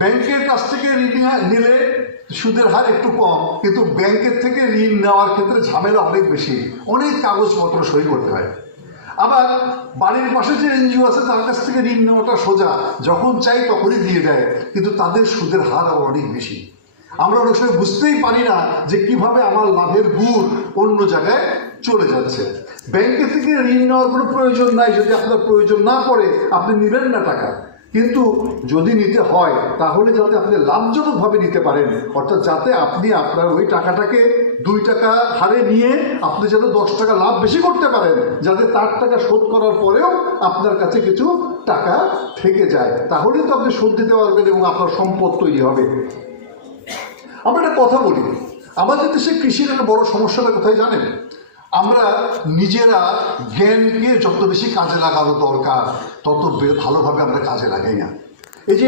ব্যাংকের কাছ থেকে ঋণ নিলে সুদের হার একটু কম, কিন্তু ব্যাংকের থেকে ঋণ নেওয়ার ক্ষেত্রে ঝামেলা অনেক বেশি, অনেক কাগজপত্র সই করতে হয়। আবার বাড়ির পাশে যে এনজিও আছে তার কাছ থেকে ঋণ নেওয়াটা সোজা, যখন চাই তখনই দিয়ে দেয়, কিন্তু তাদের সুদের হার আবার অনেক বেশি। আমরা অনেক সময় বুঝতেই পারি না যে কিভাবে আমার লাভের গুড় অন্য জায়গায় চলে যাচ্ছে। ব্যাংকে থেকে ঋণ নেওয়ার কোনো প্রয়োজন নাই, যদি আপনার প্রয়োজন না পড়ে আপনি নেবেন না টাকা, কিন্তু যদি নিতে হয় তাহলে যাতে আপনি লাভজনকভাবে নিতে পারেন, অর্থাৎ যাতে আপনি আপনার ওই টাকাটাকে 2 টাকা হারে নিয়ে আপনি যেন 10 টাকা লাভ বেশি করতে পারেন, যাতে তার টাকা শোধ করার পরেও আপনার কাছে কিছু টাকা থেকে যায়, তাহলেই তো আপনি শোধ দিতে পারবেন এবং আপনার সম্পদ তৈরি হবে। আমরা একটা কথা বলি, আমাদের দেশে কৃষির একটা বড় সমস্যাটা কোথায় জানেন? আমরা নিজেরা জ্ঞানকে যত বেশি কাজে লাগানো দরকার তত ভালোভাবে আমরা কাজে লাগাই না। এই যে